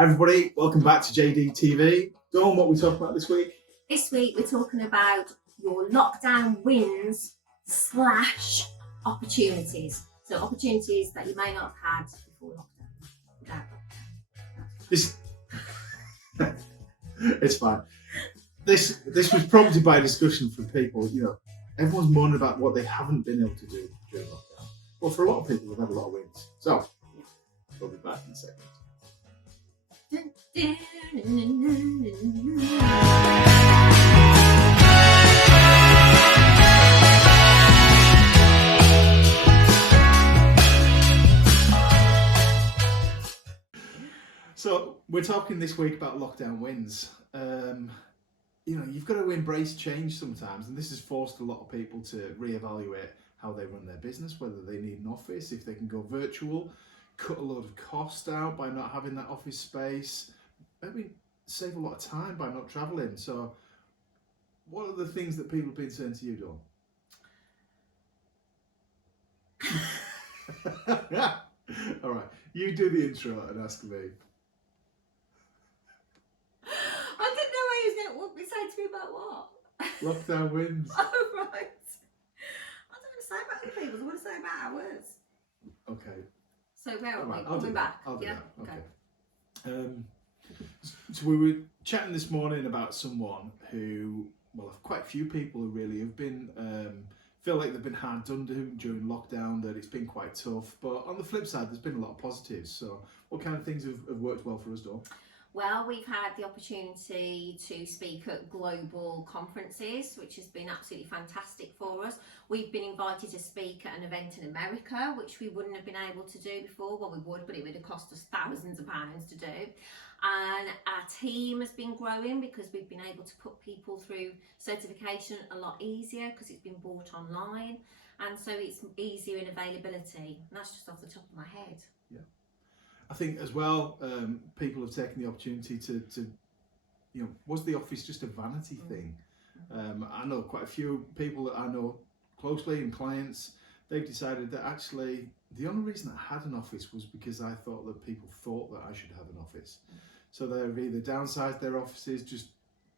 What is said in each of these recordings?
Hi everybody, welcome back to JDTV. Dawn, what are we talking about this week? This week we're talking about your lockdown wins / opportunities. So opportunities that you may not have had before lockdown. Without lockdown. This it's fine. This was prompted by a discussion from people. Everyone's moaning about what they haven't been able to do during lockdown. Well, for a lot of people, they've had a lot of wins. So we'll be back in a second. So we're talking this week about lockdown wins. You've got to embrace change sometimes, and this has forced a lot of people to reevaluate how they run their business, whether they need an office, if they can go virtual, cut a lot of cost out by not having that office space, maybe save a lot of time by not travelling. So what are the things that people have been saying to you, Dawn? All right, you do the intro and ask me. I didn't know what he was going to say to me about what? Lockdown wins. Oh, right. I don't want to say about other people's, I want to say about ours. Okay. So where are we? Coming back? I'll do yeah? that. Okay. So we were chatting this morning about someone who, quite a few people who really have been, feel like they've been hard done to during lockdown, that it's been quite tough. But on the flip side, there's been a lot of positives. So what kind of things have worked well for us, Dawn? Well, we've had the opportunity to speak at global conferences, which has been absolutely fantastic for us. We've been invited to speak at an event in America, which we wouldn't have been able to do before. Well, we would, but it would have cost us thousands of pounds to do. And our team has been growing because we've been able to put people through certification a lot easier because it's been bought online. And so it's easier in availability. And that's just off the top of my head. Yeah. I think as well, people have taken the opportunity to was the office just a vanity thing? I know quite a few people that I know closely and clients, they've decided that actually the only reason I had an office was because I thought that people thought that I should have an office. So they've either downsized their offices just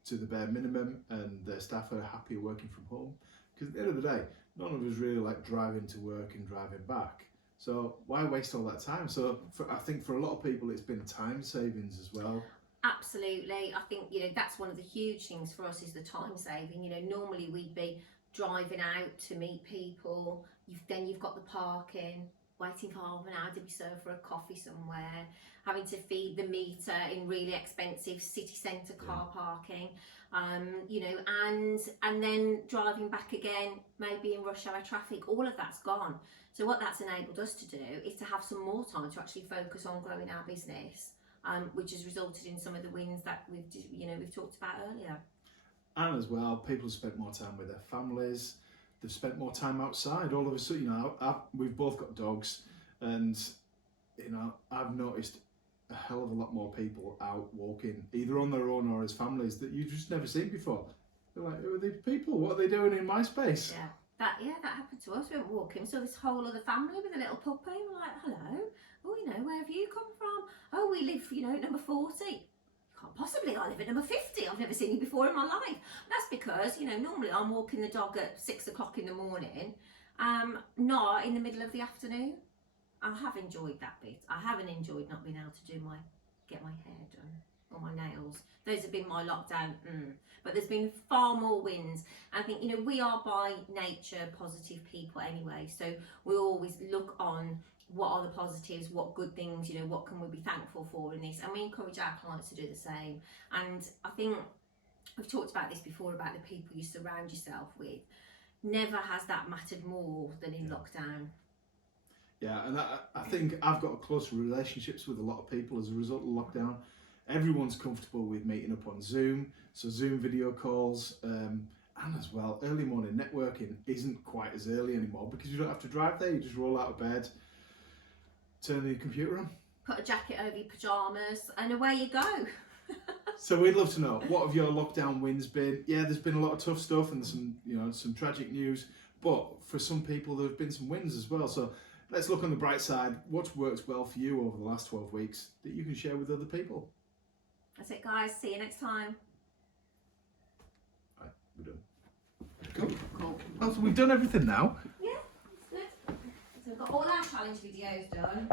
to the bare minimum and their staff are happier working from home. Because at the end of the day, none of us really like driving to work and driving back. So why waste all that time? So I think for a lot of people, it's been time savings as well. Absolutely. I think, that's one of the huge things for us is the time saving. Normally we'd be driving out to meet people. Then you've got the parking, waiting for half an hour to be served for a coffee somewhere, having to feed the meter in really expensive city centre car parking, and then driving back again, maybe in rush hour traffic. All of that's gone. So what that's enabled us to do is to have some more time to actually focus on growing our business, which has resulted in some of the wins that we've talked about earlier. And as well, people have spent more time with their families. They've spent more time outside. All of a sudden, we've both got dogs, and I've noticed a hell of a lot more people out walking, either on their own or as families that you've just never seen before. They're like, who are these people? What are they doing in my space? Yeah. That happened to us. We went walking, saw this whole other family with a little puppy. We're like, hello. Oh, where have you come from? Oh, we live, at number 40. You can't possibly. I live at number 50. I've never seen you before in my life. That's because, normally I'm walking the dog at 6 o'clock in the morning, not in the middle of the afternoon. I have enjoyed that bit. I haven't enjoyed not being able to get my hair done or my nails. Those have been my lockdown. But there's been far more wins. I think, we are by nature positive people anyway. So we always look on what are the positives, what good things, what can we be thankful for in this. And we encourage our clients to do the same. And I think we've talked about this before, about the people you surround yourself with. Never has that mattered more than in lockdown. Yeah, and I think I've got close relationships with a lot of people as a result of lockdown. Everyone's comfortable with meeting up on Zoom, so Zoom video calls, and as well, early morning networking isn't quite as early anymore because you don't have to drive there, you just roll out of bed, turn the computer on. Put a jacket over your pyjamas and away you go. So we'd love to know, what have your lockdown wins been? Yeah, there's been a lot of tough stuff and some tragic news, but for some people there have been some wins as well. So let's look on the bright side. What's worked well for you over the last 12 weeks that you can share with other people? That's it, guys. See you next time. Right, we're done. Cool. Cool. Well, so we've done everything now. Yeah, it's good. So we've got all our challenge videos done.